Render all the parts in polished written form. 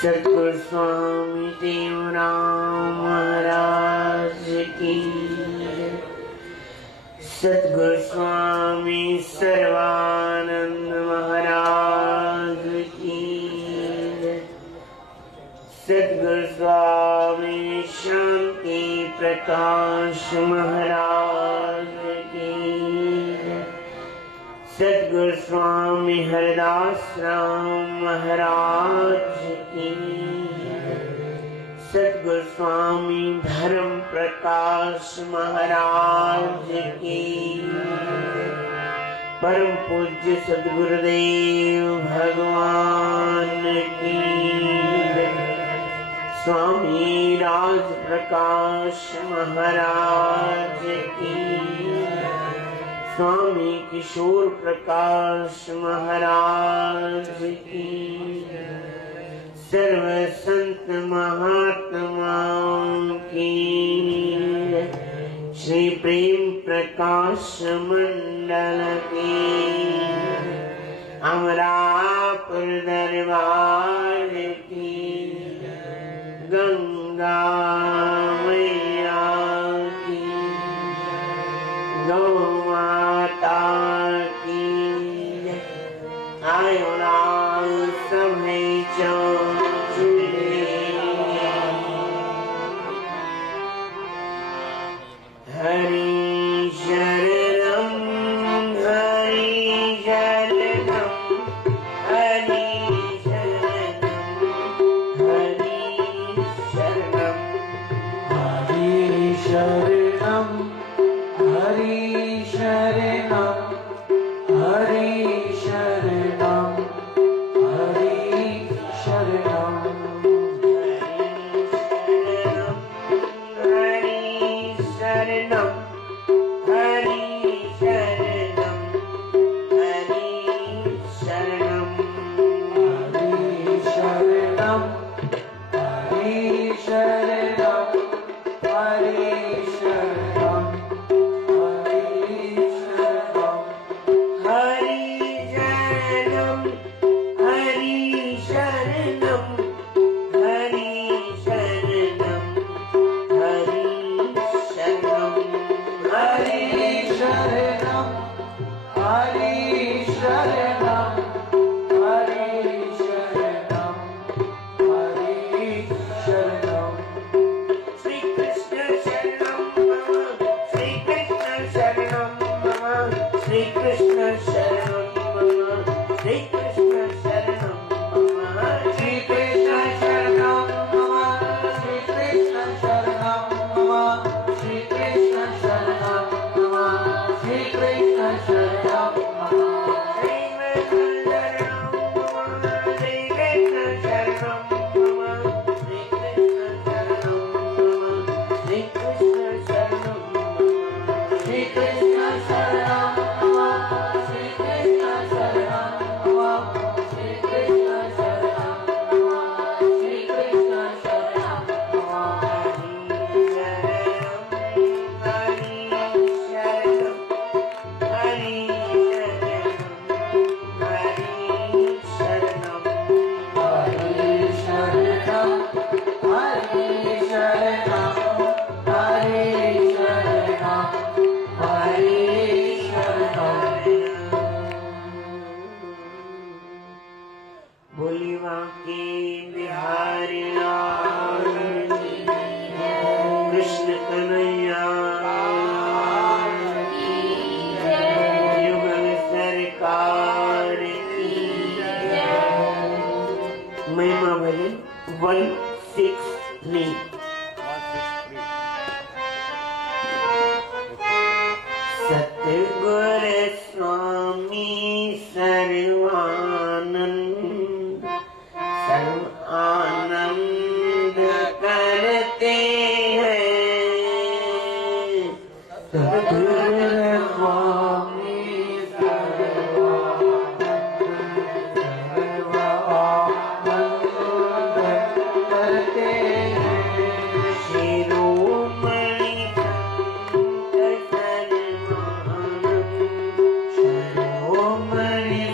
सतगुरु स्वामी देवराम महाराज की, सतगुरु स्वामी सर्वानंद महाराज की, सतगुरु स्वामी शांति प्रकाश महाराज की, सतगुरु स्वामी हरदास राम महाराज की, सतगुरु स्वामी धर्म प्रकाश महाराज की, परम पूज्य सतगुरुदेव भगवान की, स्वामी राज प्रकाश महाराज की, स्वामी किशोर प्रकाश महाराज की, सर्व संत महात्माओं की, श्री प्रेम प्रकाश मंडल की, अमरापुर दरबार की, गंगा मैया की, गौ माता की, आयो लाल समय चौचुले, हरि शरणम हरि शरणम हरि शरणम हरि शरणम हरि शरणम हरि शरणम हरि शरणम हरि शरणम हरि शरणम हरि शरणम हरि शरणम हरि शरणम हरि शरणम हरि शरणम महिमा भजन 163। सतगुरु स्वामी सर्वानंद सर्व आनंद करते हैं। सतगुरु स्वामी शिरोमणि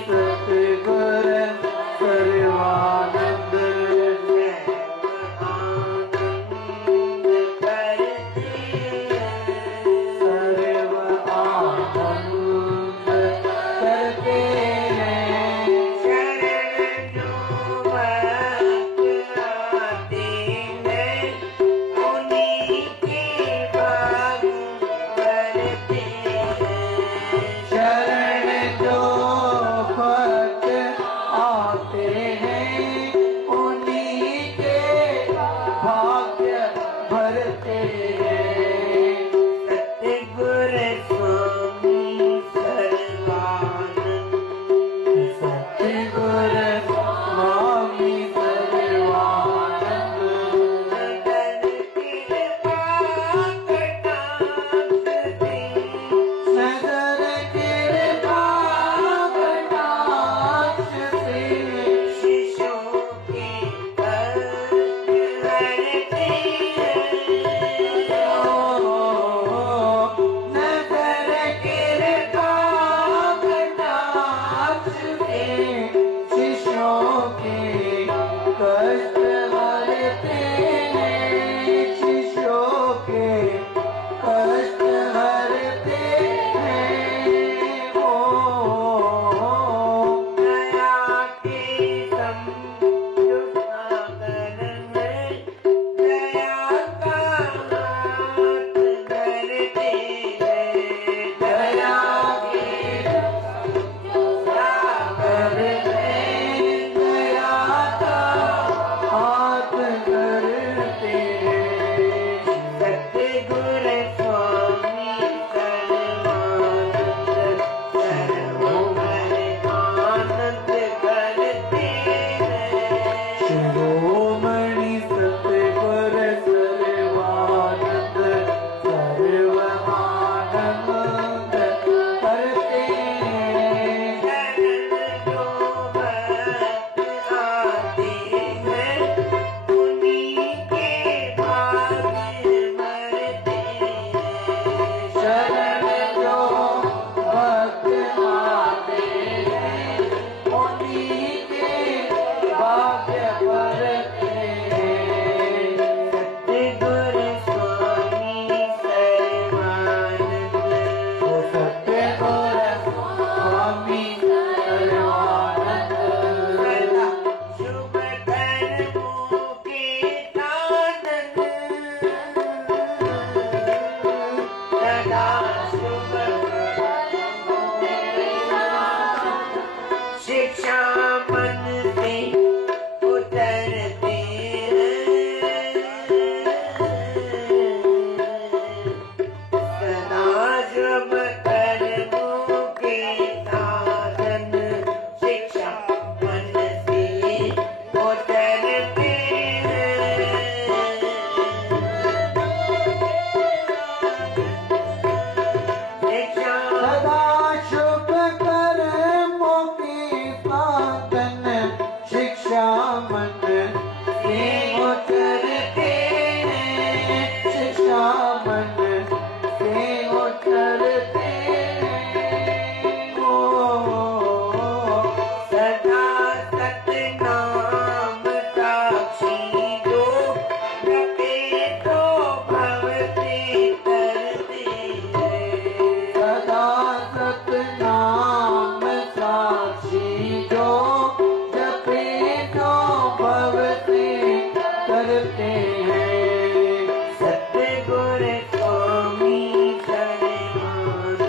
करते हैं। सतगुर स्वामी सर्वानंद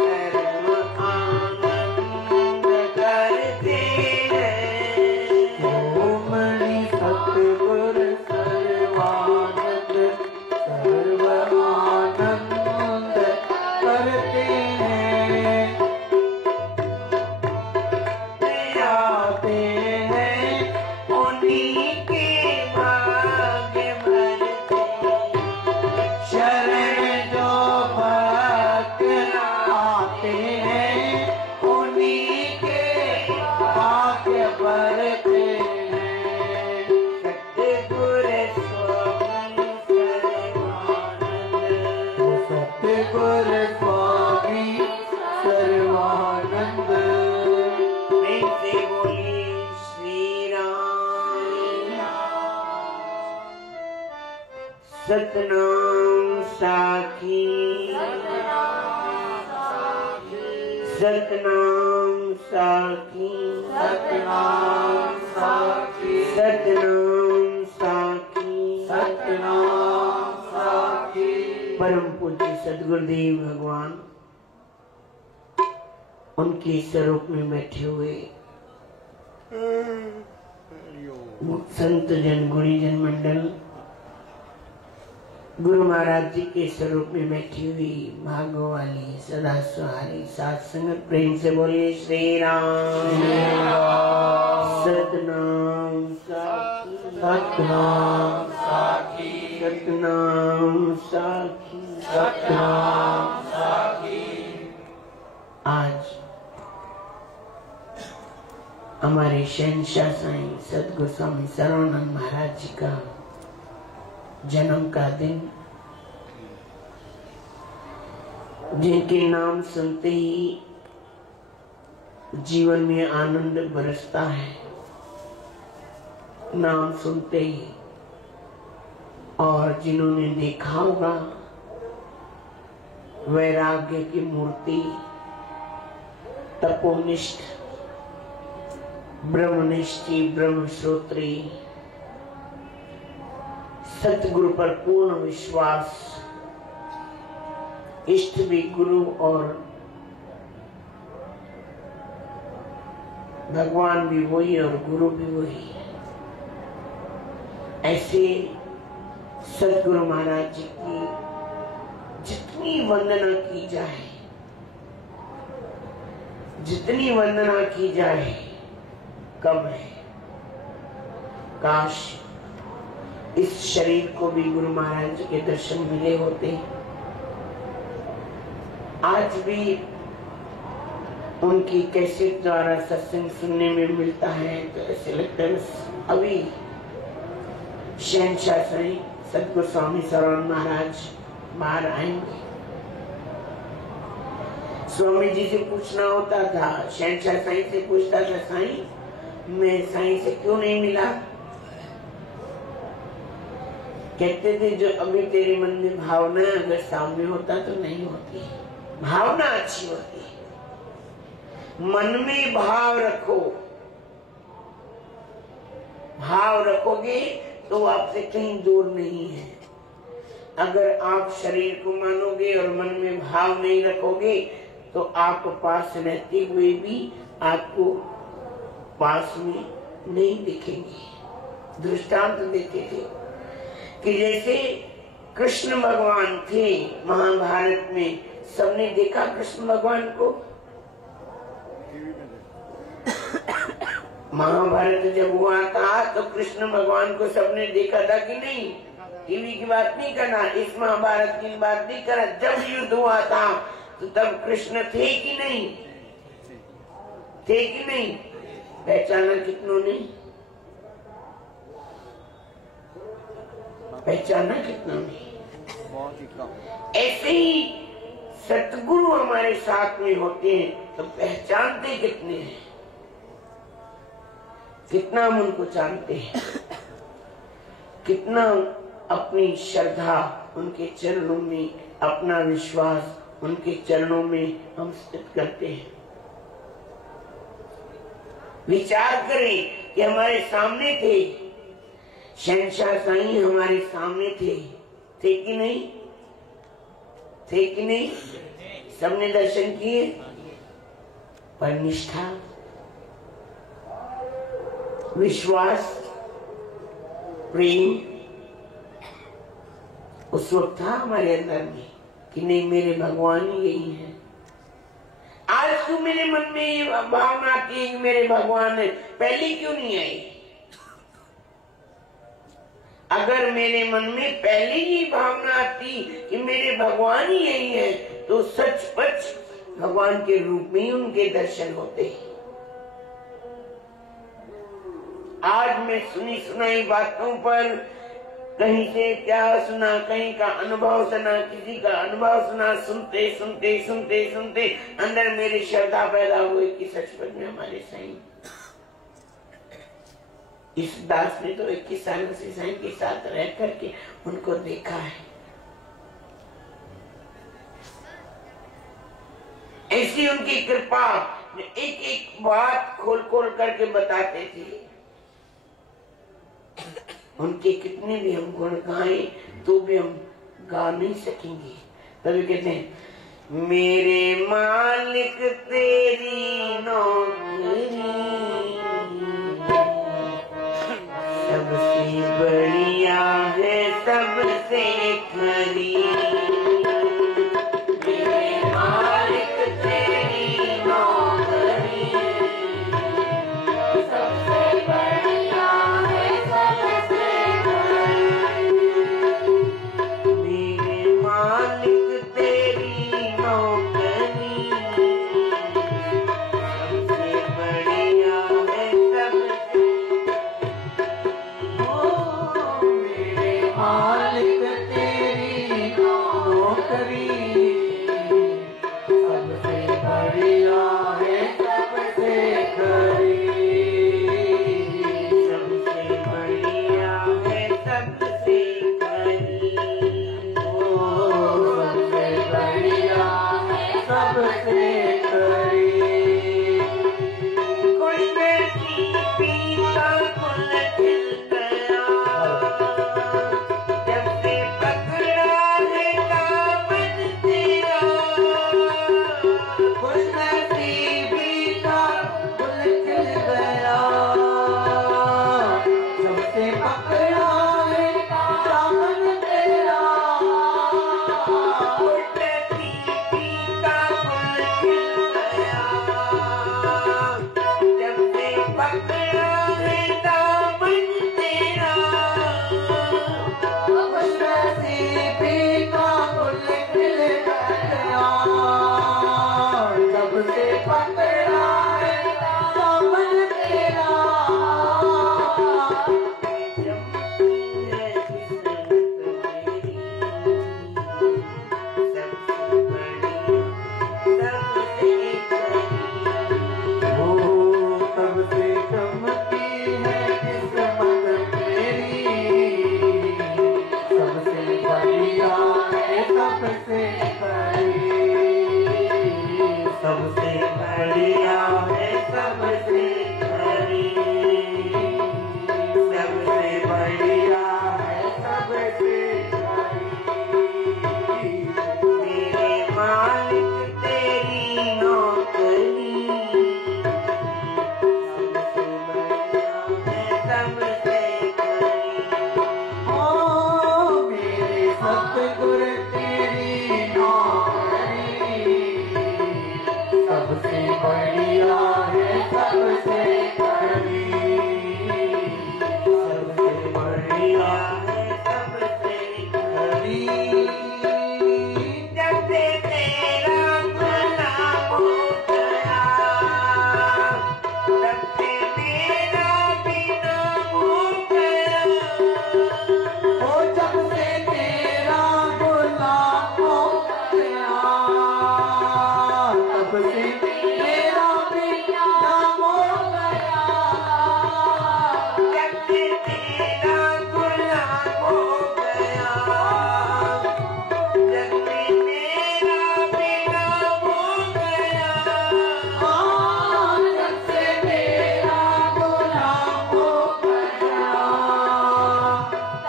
सर्व आनंद करते हैं। शिरोमणि सतगुर सर्वानंद सर्व आनंद करते हैं। आते हैं उन्हीं के भाग्य भरते। शरण जो भक्त आते हैं उन्हीं के भाग्य भरते हैं। सतगुर स्वामी सर्वानंद सतगुर स्वामी सर्वानंद। प्रेम से बोलिए श्री राम। सतनाम साखी सतनाम साखी सतनाम साखी सतनाम साखी सतनाम साखी। परम पूज्य सदगुरुदेव भगवान उनके स्वरूप में बैठे हुए संत जन गुणीजन मंडल गुरु महाराज जी के स्वरूप में बैठी हुई भागो वाली सदा सहारी सात संगत प्रेम से बोलिए श्री राम। सतनाम साखी सतनाम साखी सतनाम साखी सतनाम साखी। आज हमारे शहंशाह साईं सतगुरु स्वामी सर्वानंद महाराज जी का जन्म का दिन, जिनके नाम सुनते ही जीवन में आनंद बरसता है, नाम सुनते ही। और जिन्होंने देखा होगा वैराग्य की मूर्ति, तपोनिष्ठ ब्रह्मनिष्ठी ब्रह्मश्रोत्री, सतगुरु पर पूर्ण विश्वास, इष्ट भी गुरु और भगवान भी वही और गुरु भी वही। ऐसे सतगुरु महाराज जी की जितनी वंदना की जाए, जितनी वंदना की जाए कम है। काश इस शरीर को भी गुरु महाराज जी के दर्शन मिले होते। आज भी उनकी कैसेट द्वारा सत्संग सुनने में मिलता है तो ऐसे लगता है अभी शहंशाह साईं सतगुरु स्वामी सर्वानंद महाराज बाहर आएंगे। स्वामी जी से पूछना होता था, शहंशाह साईं से पूछता था, साईं मैं साईं से क्यों नहीं मिला? कहते थे जो अभी तेरे मन में भावना अगर सामने होता तो नहीं होती। भावना अच्छी होती है, मन में भाव रखो, भाव रखोगे तो आपसे कहीं दूर नहीं है। अगर आप शरीर को मानोगे और मन में भाव नहीं रखोगे तो आप पास रहते हुए भी आपको पास में नहीं दिखेंगे। दृष्टांत देते थे कि जैसे कृष्ण भगवान थे महाभारत में, सबने देखा कृष्ण भगवान को। महाभारत जब हुआ था तो कृष्ण भगवान को सबने देखा था कि नहीं? टीवी की बात नहीं करना, इस महाभारत की बात नहीं करना। जब युद्ध हुआ था तो तब कृष्ण थे कि नहीं? थे कि नहीं? पहचाना कितनों ने? पहचाना कितनों ने? ऐसे ही सतगुरु हमारे साथ में होते हैं तो पहचानते कितने हैं? कितना हम उनको जानते हैं, कितना अपनी श्रद्धा उनके चरणों में, अपना विश्वास उनके चरणों में हम स्थित करते हैं। विचार करें कि हमारे सामने थे, शहंशाह साईं हमारे सामने थे कि नहीं? थे कि नहीं? सबने दर्शन किए, पर निष्ठा, विश्वास, प्रेम उस वक्त था हमारे अंदर में कि नहीं, मेरे भगवान यही है। आज क्यों मेरे मन में ये भावना आती है कि मेरे भगवान है, पहले क्यों नहीं आई? अगर मेरे मन में पहले ही भावना आती कि मेरे भगवान ही यही है, तो सचमुच भगवान के रूप में ही उनके दर्शन होते। आज मैं सुनी सुनाई बातों पर कहीं से क्या सुना, कहीं का अनुभव सुना, किसी का अनुभव सुना, सुनते सुनते सुनते सुनते अंदर मेरी श्रद्धा पैदा हुई कि सचमुच में हमारे साईं, इस दास ने तो 21 सालों से साईं के साथ रह करके उनको देखा है। ऐसी उनकी कृपा, एक एक बात खोल खोल करके बताते थे। उनके कितने भी हम गुण गाएं तो भी हम गा नहीं सकेंगे। तभी कहते हैं, मेरे मालिक तेरी नौकरी सबसे बढ़िया है, सबसे खरी।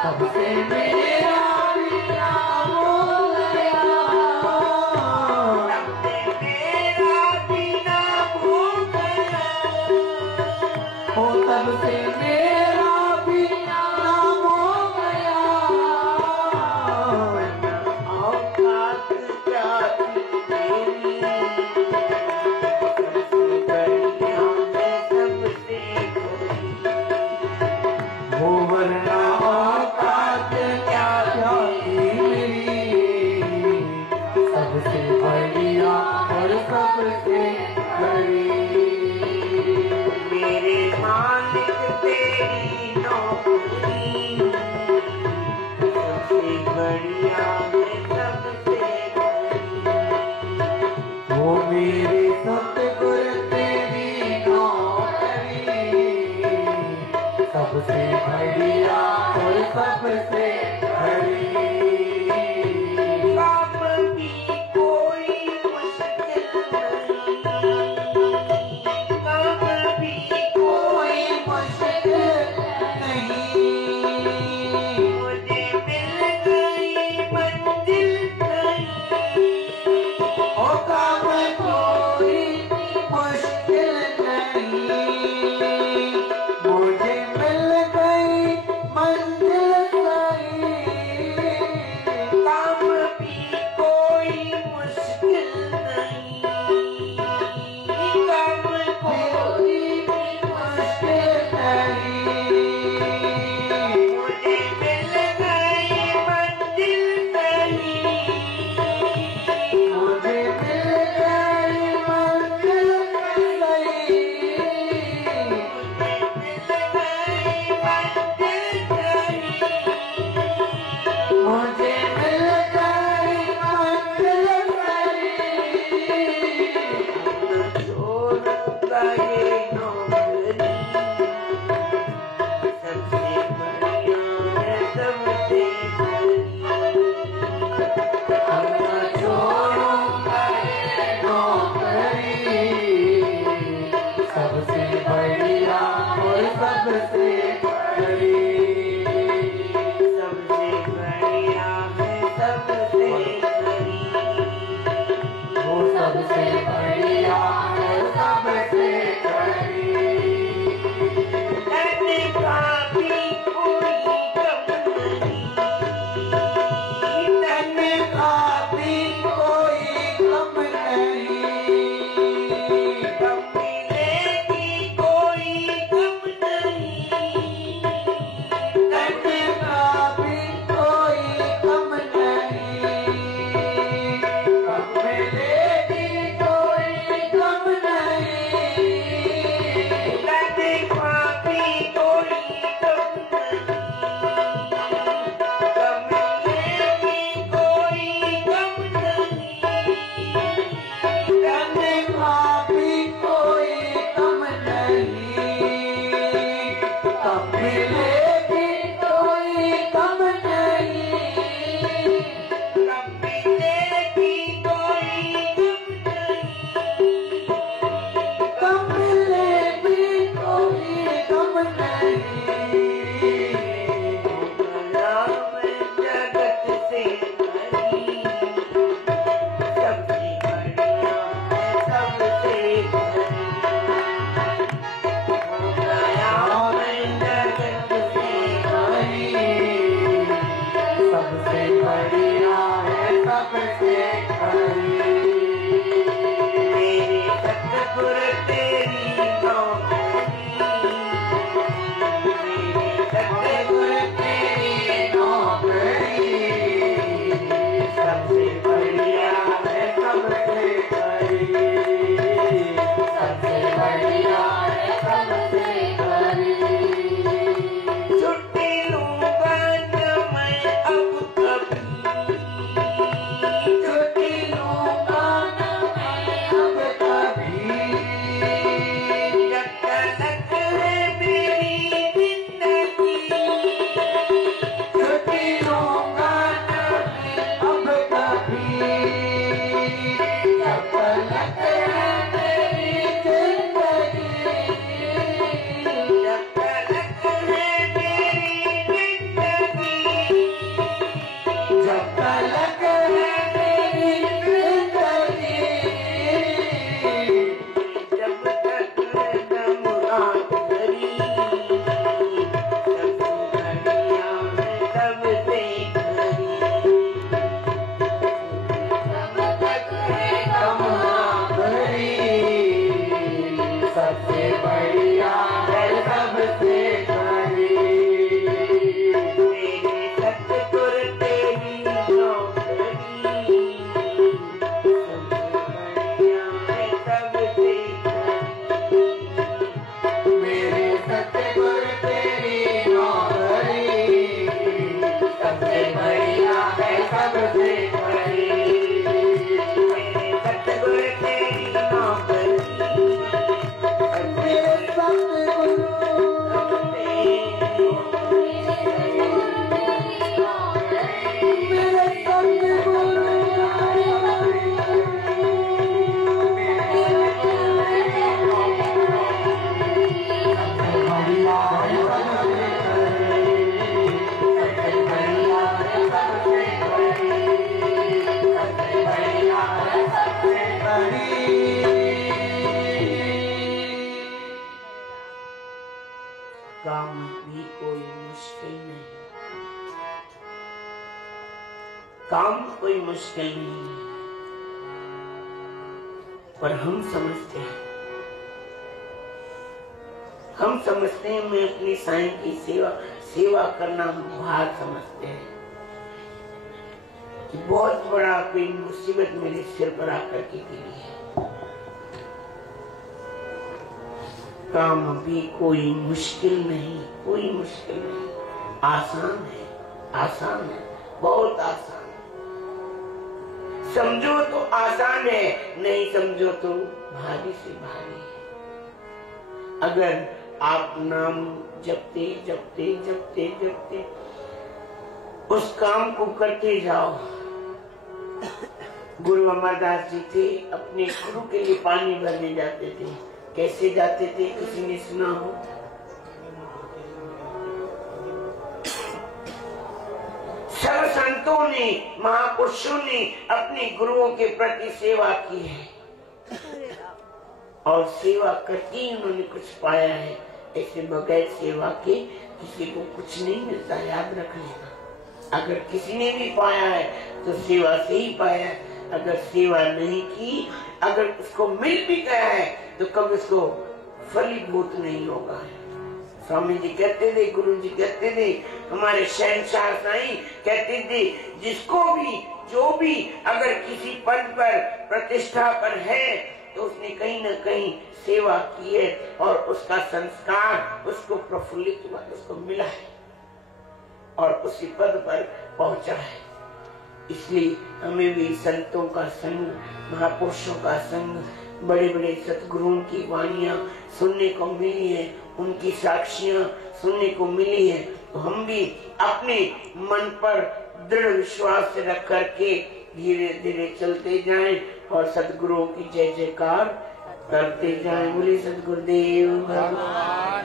सबसे मेरा भी नाम हो गया, सबसे मेरा भी नाम हो गया, ओ सबसे मेरा भी नाम हो गया। औकात क्या थी तेरी, सबसे बढ़िया मैं सबसे बड़ी। वो वरना औकात क्या थी मेरी, सबसे बढ़िया और सबसे बड़ी। मेरे मालिक तेरी नौकरी, सबसे बढ़िया मैं सबसे बड़ी। वो मेरे सतगुर तेरी नौकरी, सबसे बढ़िया और सबसे बड़ी। काम की कोई मुश्किल नहीं, काम भी कोई मुश्किल नहीं, मुझे मिल गई मंजिल नहीं। ओ काम कोई मुश्किल नहीं, मुझे मिल गई मंजिल सही। सबसे खरी। सबसे बढ़िया है सबसे खरी। मेरे सतगुर तेरी नौकरी, सबसे बढ़िया है सबसे खरी। मेरे सतगुर तेरी नौकरी सबसे बढ़िया है सबसे खरी। मेरे सतगुर तेरी नौकरी, काम भी कोई मुश्किल नहीं, काम कोई मुश्किल नहीं, पर हम समझते हैं मैं अपनी साईं की सेवा करना भार समझते हैं कि बहुत बड़ा कोई मुसीबत मेरे सिर पर आकर के गिरी है। काम भी कोई मुश्किल नहीं, कोई मुश्किल नहीं, आसान है, आसान है, बहुत आसान। समझो तो आसान है, नहीं समझो तो भारी से भारी है। अगर आप नाम जपते जपते जपते जपते उस काम को करते जाओ। गुरु अमरदास जी थे, अपने गुरु के लिए पानी भरने जाते थे। कैसे जाते थे, किसी ने सुना हो? सब संतों ने, महापुरुषों ने अपने गुरुओं के प्रति सेवा की है और सेवा करके उन्होंने कुछ पाया है। ऐसे बगैर सेवा के किसी को कुछ नहीं मिलता, याद रख लेना। अगर किसी ने भी पाया है तो सेवा से ही पाया है। अगर सेवा नहीं की, अगर उसको मिल भी गया है तो कभी उसको फलीभूत नहीं होगा। स्वामी जी कहते थे, गुरु जी कहते थे, हमारे शहंशाह साईं कहते थे, जिसको भी जो भी अगर किसी पद पर प्रतिष्ठा पर है तो उसने कहीं न कहीं सेवा की है और उसका संस्कार उसको प्रफुल्लित हुआ, उसको मिला है और उसी पद पर पहुंचा है। इसलिए हमें भी संतों का संग, महापुरुषों का संग, बड़े बड़े सतगुरुओं की वाणियां सुनने को मिली है, उनकी साक्षियां सुनने को मिली है, तो हम भी अपने मन पर दृढ़ विश्वास रख करके धीरे धीरे चलते जाएं और सतगुरुओं की जय जयकार करते जाएं। बोले सतगुरुदेव भगवान।